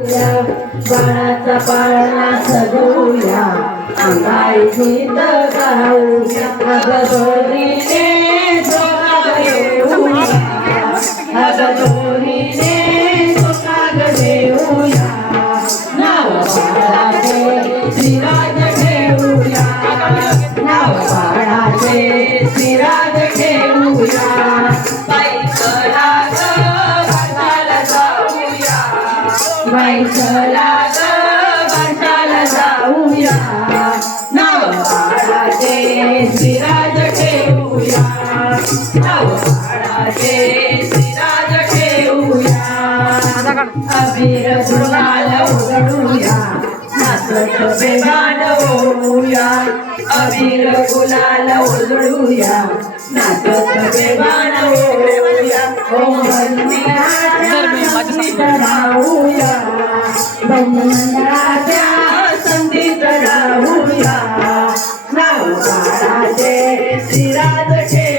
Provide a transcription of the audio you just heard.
बाळाचा पाळणा सजवूया, अंगाई गीत गाऊया, अगं दोरीने जोगा घेऊया, अगं दोरीने जोगा घेऊया, नाव बाळाचे श्रीराज ठेवूया, नाव बाळाचे श्रीराज ठेवूया, बाईला चला ग बाटाला जाऊया, नाव बाळाचे श्रीराज ठेवूया, नाव बाळाचे श्रीराज ठेवूया, अबीर गुलाल उधळूया, नाचत बेभान होऊया, अबीर गुलाल उधळूया, नाचत बेभान होऊया, ओ राहूया, मंदिराच्या संगीत राहूया, नाव बाळाचे श्रीराज ठेवूया.